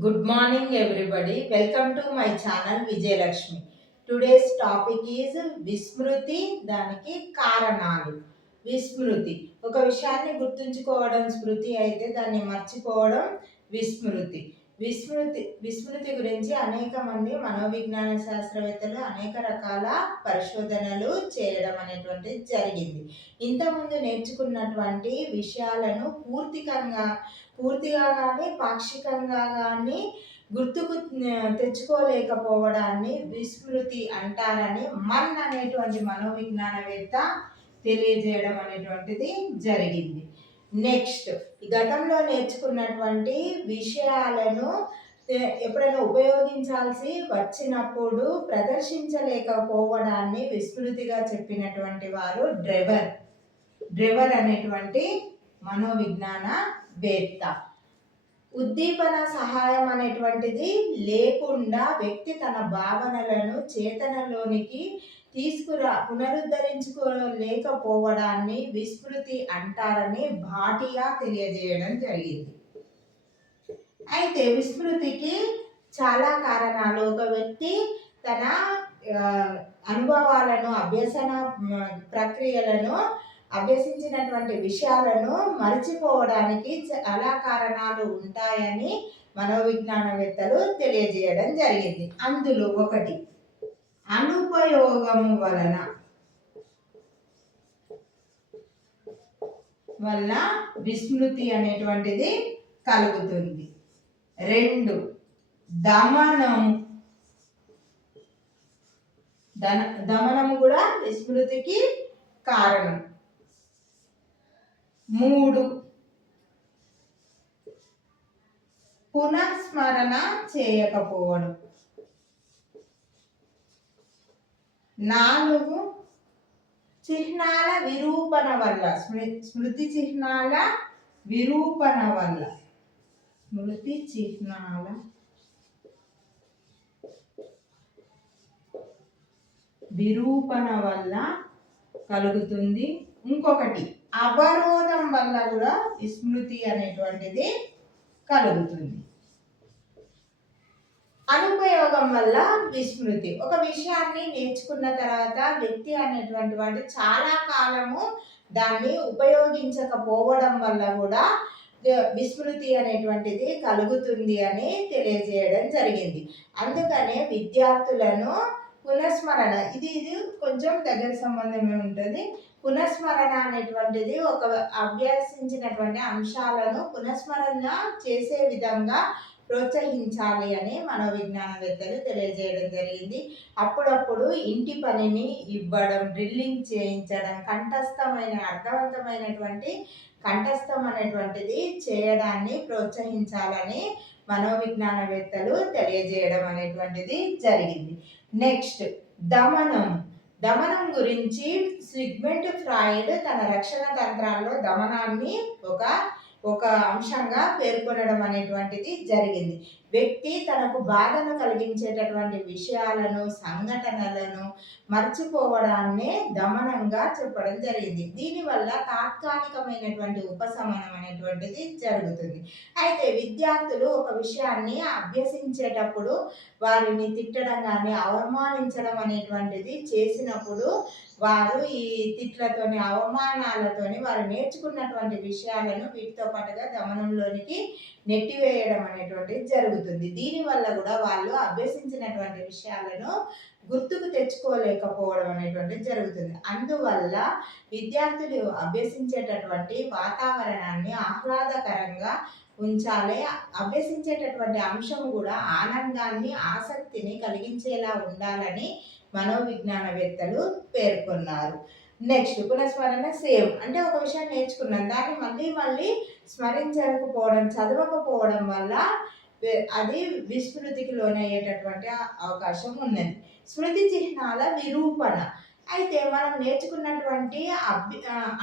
Good morning, everybody. Welcome to my channel Vijay Lakshmi. Today's topic is విస్మృతి దానికి కారణాలు. విస్మృతి ఒక విషయాన్ని గుర్తుంచుకోవడం స్మృతి అయితే దాన్ని మర్చిపోవడం విస్మృతి. విస్మృతి గురించి అనేక మంది మనోవిజ్ఞాన శాస్త్రవేత్తలు అనేక రకాల పరిశోధనలు చేయడం అనేటువంటిది జరిగింది. ఇంతకుముందు నేర్చుకున్నటువంటి విషయాలను పూర్తిగా కానీ పాక్షికంగా కానీ గుర్తుకు తెచ్చుకోలేకపోవడాన్ని విస్మృతి అంటారని మన్ అనేటువంటి మనోవిజ్ఞానవేత్త తెలియజేయడం అనేటువంటిది జరిగింది. నెక్స్ట్, గతంలో నేర్చుకున్నటువంటి విషయాలను ఎప్పుడైనా ఉపయోగించాల్సి వచ్చినప్పుడు ప్రదర్శించలేకపోవడాన్ని విస్మృతిగా చెప్పినటువంటి వారు డ్రెవర్ అనేటువంటి మనోవిజ్ఞాన వేత్త. ఉద్దీపన సహాయం అనేటువంటిది లేకుండా వ్యక్తి తన భావనలను చేతనలోనికి పునరుద్ధరించుకోలేకపోవడాన్ని విస్మృతి అంటారని భాటియా తెలియజేయడం జరిగింది. అయితే విస్మృతికి చాలా కారణాలు. ఒక వ్యక్తి తన అనుభవాలను, అభ్యసన ప్రక్రియలను, అభ్యసించినటువంటి విషయాలను మర్చిపోవడానికి చాలా కారణాలు ఉంటాయని మనోవిజ్ఞానవేత్తలు తెలియజేయడం జరిగింది. అందులో ఒకటి అనుపయోగము వల్ల విస్మృతి అనేటువంటిది కలుగుతుంది. 2, దమనము కూడా విస్మృతికి కారణం. 3, పునఃస్మరణ చేయకపోవడం. 4, చిహ్నాల విరూపణ వల్ల, స్మృతి చిహ్నాల విరూపణ వల్ల కలుగుతుంది. ఇంకొకటి అవరోధం వల్ల కూడా విస్మృతి అనేటువంటిది కలుగుతుంది. అనుపయోగం వల్ల విస్మృతి. ఒక విషయాన్ని నేర్చుకున్న తర్వాత వ్యక్తి అనేటువంటి వాడు చాలా కాలము దాన్ని ఉపయోగించకపోవడం వల్ల కూడా విస్మృతి అనేటువంటిది కలుగుతుంది అని తెలియజేయడం జరిగింది. అందుకనే విద్యార్థులను పునఃస్మరణ, ఇది కొంచెం దగ్గర సంబంధమే ఉంటుంది. పునఃస్మరణ అనేటువంటిది ఒక అభ్యసించినటువంటి అంశాలను పునఃస్మరణ చేసే విధంగా ప్రోత్సహించాలి అని మనోవిజ్ఞానవేత్తలు తెలియజేయడం జరిగింది. అప్పుడప్పుడు ఇంటి పనిని ఇవ్వడం, డ్రిల్లింగ్ చేయించడం, అర్థవంతమైనటువంటి కంఠస్థం అనేటువంటిది చేయడాన్ని ప్రోత్సహించాలని మనోవిజ్ఞానవేత్తలు తెలియజేయడం అనేటువంటిది జరిగింది. నెక్స్ట్, దమనం గురించి సిగ్మండ్ ఫ్రాయిడ్ తన రక్షణ తంత్రాల్లో దమనాన్ని ఒక అంశంగా పేర్కొనడం అనేటువంటిది జరిగింది. వ్యక్తి తనకు బాధను కలిగించేటటువంటి విషయాలను, సంఘటనలను మర్చిపోవడాన్నే దమనంగా చెప్పడం జరిగింది. దీనివల్ల తాత్కాలికమైనటువంటి ఉపశమనం అనేటువంటిది జరుగుతుంది. అయితే విద్యార్థులు ఒక విషయాన్ని అభ్యసించేటప్పుడు వారిని తిట్టడం కానీ అవమానించడం అనేటువంటిది చేసినప్పుడు వారు ఈ తిట్లతోని, అవమానాలతోని వారు నేర్చుకున్నటువంటి విషయాలను వీటితో పాటుగా దమనంలోనికి నెట్టివేయడం అనేటువంటిది జరుగుతుంది. దీనివల్ల కూడా వాళ్ళు అభ్యసించినటువంటి విషయాలను గుర్తుకు తెచ్చుకోలేకపోవడం అనేటువంటిది జరుగుతుంది. అందువల్ల విద్యార్థులు అభ్యసించేటటువంటి వాతావరణాన్ని ఆహ్లాదకరంగా ఉంచాలి. అభ్యసించేటటువంటి అంశం కూడా ఆనందాన్ని, ఆసక్తిని కలిగించేలా ఉండాలని మనోవిజ్ఞానవేత్తలు పేర్కొన్నారు. నెక్స్ట్, పునఃస్మరణ సేమ్ అంటే ఒక విషయం నేర్చుకున్నాం, దాన్ని మళ్ళీ స్మరించకపోవడం, చదవకపోవడం వల్ల అది విస్మృతికి లోనయ్యేటటువంటి అవకాశం ఉన్నది. స్మృతి చిహ్నాల విరూపణ. అయితే మనం నేర్చుకున్నటువంటి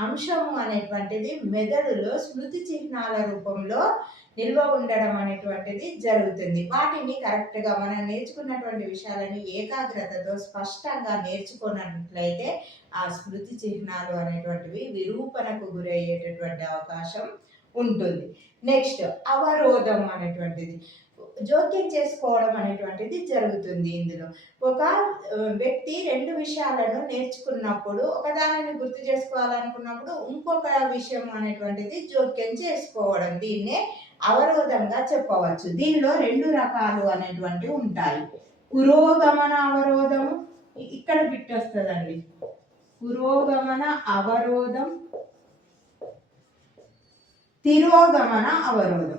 అంశము అనేటువంటిది మెదడులో స్మృతి చిహ్నాల రూపంలో నిల్వ ఉండడం అనేటువంటిది జరుగుతుంది. వాటిని కరెక్ట్గా మనం నేర్చుకున్నటువంటి విషయాలను ఏకాగ్రతతో స్పష్టంగా నేర్చుకున్నట్లయితే ఆ స్మృతి చిహ్నాలు అనేటువంటివి విరూపణకు గురయ్యేటటువంటి అవకాశం ఉంటుంది. నెక్స్ట్, అవరోధం అనేటువంటిది. జోక్యం చేసుకోవడం అనేటువంటిది జరుగుతుంది ఇందులో. ఒక వ్యక్తి 2 విషయాలను నేర్చుకున్నప్పుడు ఒకదానిని గుర్తు చేసుకోవాలనుకున్నప్పుడు ఇంకొక విషయం అనేటువంటిది జోక్యం చేసుకోవడం. దీన్నే అవరోధంగా చెప్పవచ్చు. దీనిలో 2 రకాలు అనేటువంటివి ఉంటాయి. పురోగమన అవరోధము, ఇక్కడ బిట్ వస్తుందండి. పురోగమన అవరోధం, తిరోగమన అవరోధం.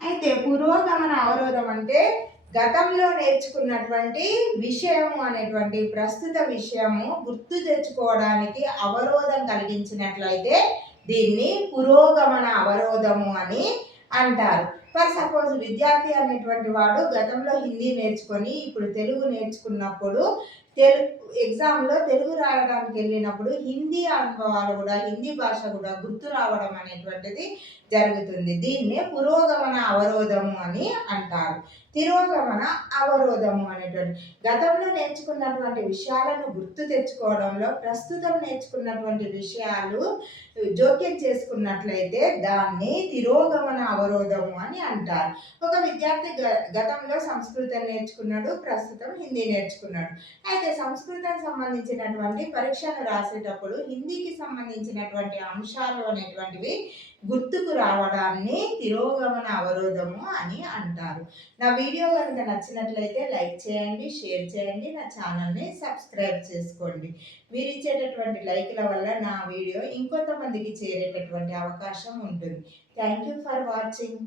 అయితే పురోగమన అవరోధం అంటే గతంలో నేర్చుకున్నటువంటి విషయము అనేటువంటి ప్రస్తుత విషయము గుర్తు తెచ్చుకోవడానికి అవరోధం కలిగించినట్లయితే దీన్ని పురోగమన అవరోధము అని అంటారు. ఫర్ సపోజ్ విద్యార్థి అనేటువంటి వాడు గతంలో హిందీ నేర్చుకొని ఇప్పుడు తెలుగు నేర్చుకున్నప్పుడు ఎగ్జామ్లో తెలుగు రాయడానికి వెళ్ళినప్పుడు హిందీ అనుభవాలు కూడా, హిందీ భాష కూడా గుర్తు రావడం అనేటువంటిది జరుగుతుంది. దీన్నే పురోగమన అవరోధము అని అంటారు. తిరోగమన అవరోధము అనేటువంటి గతంలో నేర్చుకున్నటువంటి విషయాలను గుర్తు తెచ్చుకోవడంలో ప్రస్తుతం నేర్చుకున్నటువంటి విషయాలు జోక్యం చేసుకున్నట్లయితే దాన్ని తిరోగమన అవరోధము అని అంటారు. ఒక విద్యార్థి గతంలో సంస్కృతం నేర్చుకున్నాడు, ప్రస్తుతం హిందీ నేర్చుకున్నాడు. అయితే సంస్కృతం సంబంధించినటువంటి పరీక్షను రాసేటప్పుడు హిందీకి సంబంధించినటువంటి అంశాలు అనేటువంటివి గుర్తుకు రావడాన్ని తిరోగమన అవరోధము అని అంటారు. నా వీడియో కనుక నచ్చినట్లయితే లైక్ చేయండి, షేర్ చేయండి, నా ఛానల్ని సబ్స్క్రైబ్ చేసుకోండి. మీరు ఇచ్చేటటువంటి లైక్ల వల్ల నా వీడియో ఇంకొంతమందికి చేరేటటువంటి అవకాశం ఉంటుంది. Thank you for watching.